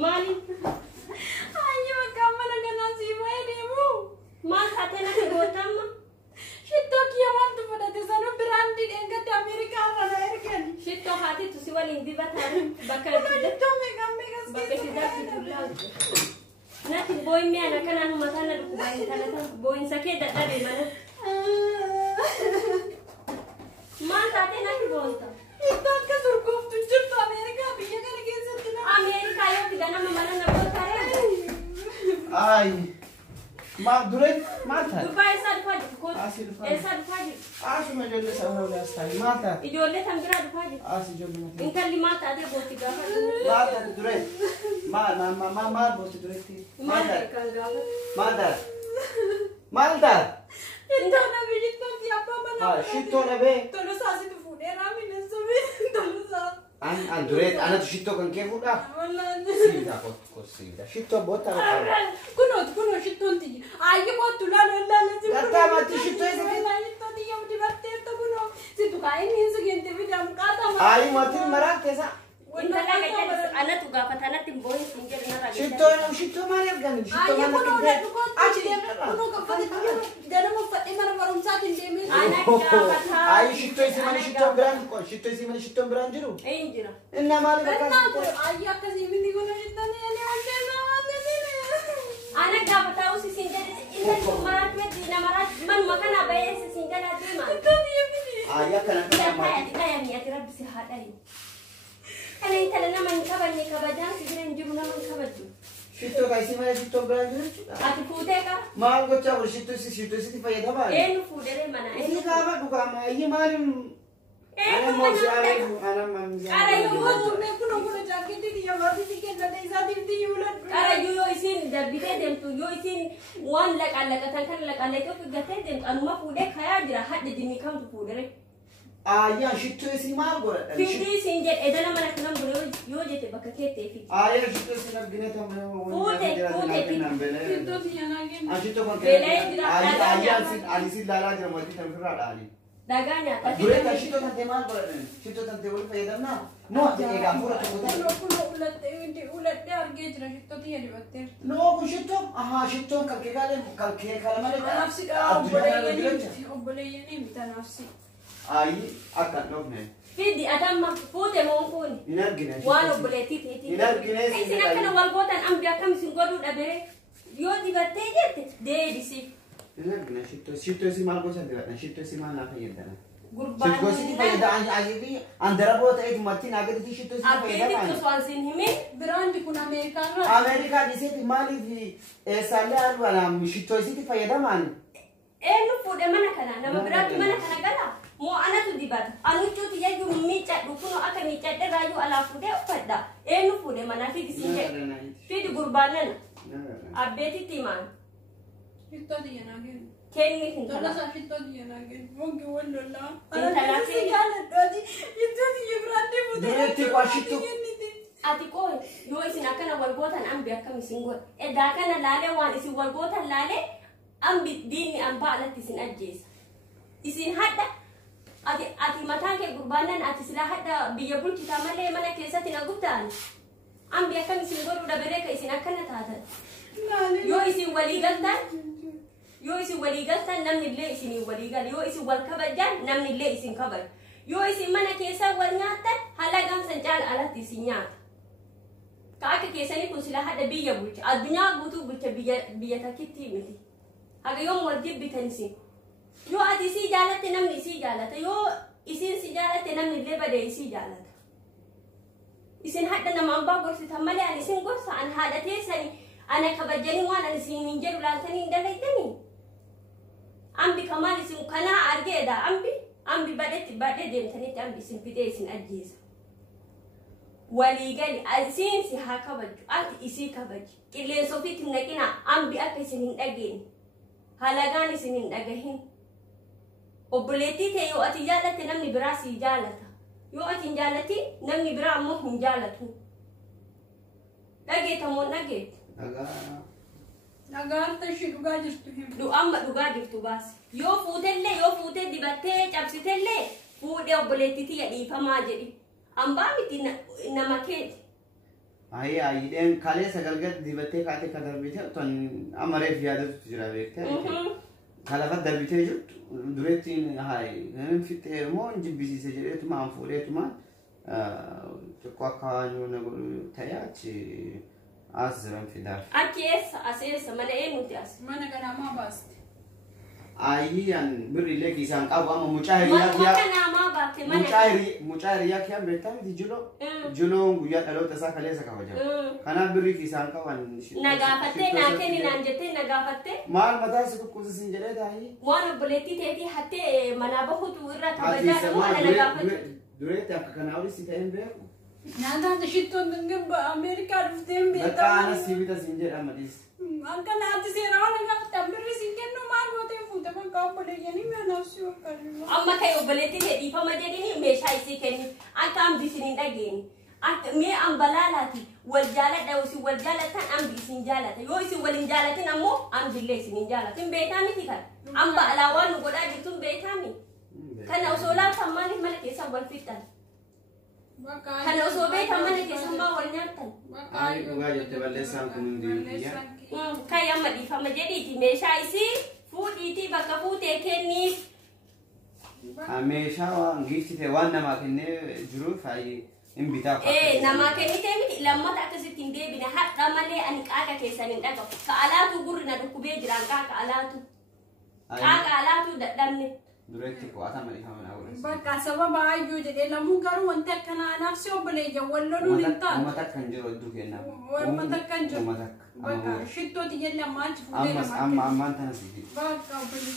مالي أيوة كمان أنا نصيب هيديمو ما خاتنا كبوتام شتوك يا وانت فدا تسانو براندي إنك أمريكا ولا إركن شتو خاتي تسوى ليندي بتار بكر شتو ميجا بكر شدار بتولاه ناتي بوي مي أنا كان أنا مثلا لكوباين ثلاثة بوين سكيت داري مانا ما خاتنا كبوتا إنك كسركوف تجرب أمريكا بيجي كذا كذا أمريكا يوم كده أنا مانا نبغى Ay. Ma durek mata. دبي صار فاجي كود Asir إيه fa. صار فاجي Asu ma jolle sa wala style mata. يجولي تمجرا دفاجي Asi jolle mata. إنك اللي ما تعرف بوتي قافة Mata durek. Ma boti durek ti. ما Mata. كان قافة Mata. Mata. شتو أنا بيجي تنتي أبا منا Ha shitto na be. تلو ساسي تفوني رامي نسوي تلو ساس An durek ana tu shitto kan ke fuda. والله Sida kot sida. Shitto bota. كنو شتو أنتي أيه قط لا لازم Gatta ma ti shitto ese ke. لا شتو دي يوم تبرتير تكونو سيتو كاين هنسو كنتي في جام كاتا ما Ay matin marak kesa. إنت لا كجلس أنا تقافة أنا تبوي سنجر أنا Shitto ma yar gamin. Shitto أيه ma كنو nak. لا تكون Achi كنو كفدي دنا مفتي مرة مرة مساكين ديمي أنا قافة Ay shitto isi mani shitto brand ko. Shitto isi mani shitto brand jiru. إنجرا Inna mali bakas. أيه كذي من يقولون شتو يعني عندنا أنا قافة أوسي سنجر إنت مرات مدينة مرات من مكان أبيس سنجر هذي ما Ayah kana لا kana mati. كايا ميا ترى بس هذا أنا إنت لنا من كبرني كبجان سجل نجيبنا من كبجو Shitto kaisi mana shitto brand jiru. أتفوده كا Maal gocha ur shitto si fayyada baal. إيه نفوده mana Isi kaaba duka ma iyi maalim. Ana mosi ana mamzi. Ara يقولون كنو كنو جاكيتي دي يا مرتي دي كنا تيزادي دي يولد Kara yo isin darbite demtu yo isin wan lak alaka tan kan lak alaka fi gatte dem anuma fude kaya jira hadde dimi kam tu fudere Ayah shitto isi maal gora. fidi sinje edana mana kanam bro yo jete bakate fi Ayah shitto isi na gine ta mana. Fute, شتو دي أنا كن Ah shitto kan. Bela jira, Ayah si alisi lala jira mati tan firra dali. daganya Dure ta shitto tan temal gora. Shitto tan te ul fayyada na. No ati ega pura tu كنو كنو ولد انتي ولد أرجع جرا شتو دي اللي بتر No ku shitto. Aha shitto kan ke kale male. نفسي أبوليني متى نفسي Ayi akan nokne. fidi adamma fute mon kuni Inar gine. wano buleti teti Inar gine si. isin akana walgotan ambia kam sin godu dabere yo di batte jette de disi Inar gine shitto isi maal gocha dira. Shitto isi maal na fayyada na. gurban Shitto isi fayyada ayi andara bota ek mati na gadi shitto isi fayyada abeti na. to swansin hime براندي كنا أمريكان Amerika diseti mali fi sale alwala shitto isi fayyada man. enu fude mana kana nama berarti mana kana gala mo ana tu dibat anu cuti ya ju mi cat dukuno aka mi cat de rayu ala fude pada enu fude mana fi disinje fi di gurbanan abeti timan شتو دي أنا كن kenni تلا hintala سا شتو دي أنا كن ممكن ولا لا أنت لا في- دادي شتو دي براندي Duretti qua shitto. ati ko yo isin akana wargotan ambi akam isin god e da kana lale wan isin wargotan lale ambi dini amba alati isin ajjes isin hadda ati matanke gurbanan ati sila hadda biya bulti tamale mana kesati na gubtan ambi akam isin godu da bereka isin akana tata yo isin waligaltan namni le isin waligal yo isin wal kabajan namni le isin kabaj yo isin mana kesa wal nyatan halagam sanjal alati isin nyata ka aka kesani kun sila hada biya bulti adunya butu bulti biya takitti miti haga yom wal dibbitansi yo ati si jalate namni si jalata yo isin si jalate namni le bade si jalata isin hadda nama amba gorsi tamale an isin gorsa an hada tesani ana kabajani wan an isin ninjeru lantani indalaitani ambi kamal isin kana argeda ambi bade demtani ambi isin pide isin ajjeza waligali asin si hakabaju ati isi kabaji killen sofiti nakina ambi aka isin hindageni halagan isin hindagahin obboleti te yo ati jalate namni birasi jalata yo ati jalati namni bira ammo hin jalatu dageta mo daget Naga. نقارت شيء قاعد يستهم du amma duga dirtu bas yo fute dibatte cabsitelle fude obboleti ti yadi fama jedi amba miti nama keti هي أيدين كالي سجلت دبتة كاتي كدربيته تون أمره في هذا تجرا بيته كلا قد دربيته جت دريتين هاي هم في تهمون جبسي سجلت ما أنفورت ما تقوى كانوا نقول تياتي أزرم في دار أكيس أسيس ما لقيه متأس ما أنا كنا ما بس أيان بري لك إنسان أبو أما مشاهير ما يا كنا ما بات ما مشاهير يا كيان بيتام دي جلو ويا لو تساك ليس كوجا أنا بري كيسان كوان نجافتة ناكني نانجتة نجافتة ما المدارس كوكوز سنجلة داهي وانا بلتي تيجي حتى منابه تورا تبجا وانا نجافتة دريت أكان أولي سيتين بير نادا تشيتو نجيب أمريكا رفتين بيتا بكا أنا سيبيتا سنجل أمديس أنك نادي سيرانا نجاف تبلر سينجل نما قوتي فوتا من كابولي يعني ما نفسي وكلم أما كيو بلتي تيجي فما جديني مشاي سكني أنت دي سنين دقيني أنت مي أم بلالاتي والجالة دوسي والجالة تان دي سنجالة يوسي والإنجالة أمو بالله سنجالة تم بيتامي تكال بألاوان نقول أجتم بيتامي كان أصولا ثماني ملك يسوى والفتن كان أصوبي ثماني يسمى والنيرتن أي وجاي تبلسان كمندي كاي أما دي فما جديتي مشاي سي فوديتي بكا فوتي كني أميشا وانجيتي توانا ما كنا جروف هاي إنبتاع nama kenite lamma ta akasitin debina hatta male an kaka kesanin daga ka alatu gurna da kube jiran kaka alatu da danne duretti ko ata mali famana awre baka sababa ayu jede lamu garu wonta kana nafsi obale jawallo ninta mata kan jiro dukenna mata kan jiro baka shitto tiyella mal fude amma tana sidi baka obale